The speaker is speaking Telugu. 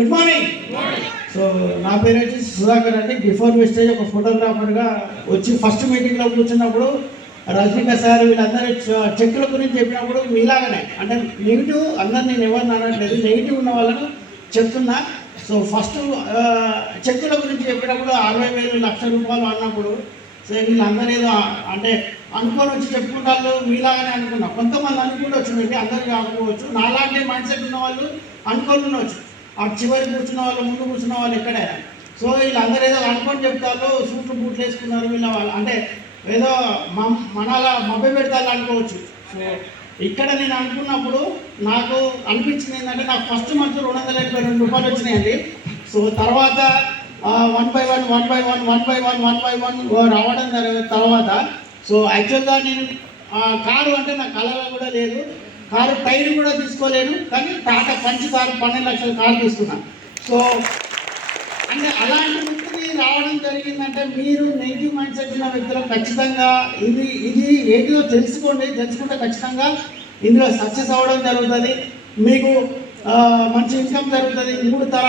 Good morning. సో నా పేరు వచ్చి సుధాకర్ అండి. బిఫోర్ వెస్టేజ్ ఒక ఫోటోగ్రాఫర్గా వచ్చి ఫస్ట్ మీటింగ్లో కూర్చున్నప్పుడు రజనీకాంత్ సార్ వీళ్ళందరూ చెక్కుల గురించి చెప్పినప్పుడు మీలాగానే అంటే నెగిటివ్ అందరు నేను ఎవరిని అనట్లేదు, నెగిటివ్ ఉన్న వాళ్ళను చెప్తున్నా. సో ఫస్ట్ చెక్కుల గురించి చెప్పినప్పుడు 60,000 లక్ష రూపాయలు అన్నప్పుడు సో వీళ్ళందరూ ఏదో అంటే అనుకొని వచ్చి చెప్పుకుంటారు మీలాగానే అనుకున్నా. కొంతమంది అనుకుంటవచ్చు, మేబీ అందరూ కాకపోవచ్చు. నాలాంటి మైండ్ సెట్ ఉన్న వాళ్ళు అనుకొని ఉండవచ్చు. ఆ చివరి కూర్చున్న వాళ్ళు, ముందు కూర్చున్న వాళ్ళు ఎక్కడైనా. సో వీళ్ళందరూ ఏదో అనుకొని చెప్తారు, సూట్లు బూట్లు వేసుకున్నారు వీళ్ళ వాళ్ళు అంటే ఏదో మనలా మభ్య పెడతారు అనుకోవచ్చు. సో ఇక్కడ నేను అనుకున్నప్పుడు నాకు అనిపించింది ఏంటంటే నాకు ఫస్ట్ మంత్ 282 రూపాయలు వచ్చినాయండి. సో తర్వాత 1 by 1 రావడం తర్వాత సో యాక్చువల్గా నేను కారు అంటే నా కళలో కూడా లేదు, కారు టైర్ కూడా తీసుకోలేను, కానీ టాటా పంచ్ కారు 12 లక్షల కారు తీసుకున్నాను. సో అంటే అలాంటి వ్యక్తికి రావడం జరిగిందంటే మీరు నెగిటివ్ మైండ్ సెట్ ఉన్న వ్యక్తులకు ఖచ్చితంగా ఇది ఏంటిదో తెలుసుకుంటే ఖచ్చితంగా ఇందులో సక్సెస్ అవ్వడం జరుగుతుంది, మీకు మంచి ఇన్కమ్ జరుగుతుంది. 3 తరాలు